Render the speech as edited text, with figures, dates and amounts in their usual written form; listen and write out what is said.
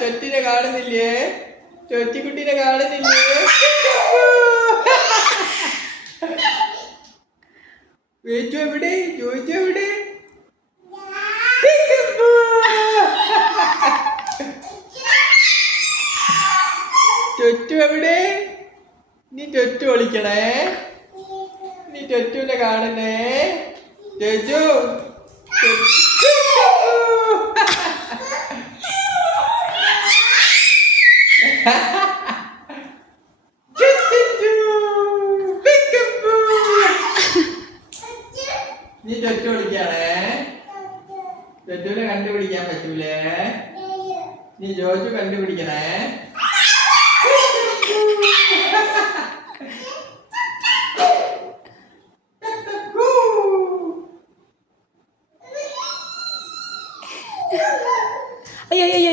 ചൊറ്റിനെ കാണുന്നില്ലേ? ചൊറ്റിക്കുട്ടീനെ കാണുന്നില്ലേ? ചോദിച്ചു എവിടെ? ചോദിച്ചു എവിടെ? ചൊറ്റു എവിടെ? നീ ചൊറ്റു വിളിക്കണേ. നീ ചൊറ്റുവിനെ കാണണേ. ചേച്ചു നീ ചൊറ്റു വിളിക്കാണേ. ചൊറ്റുവിനെ കണ്ടുപിടിക്കാൻ പറ്റൂലേ? നീ ജോജു കണ്ടുപിടിക്കണേ. അയ്യോ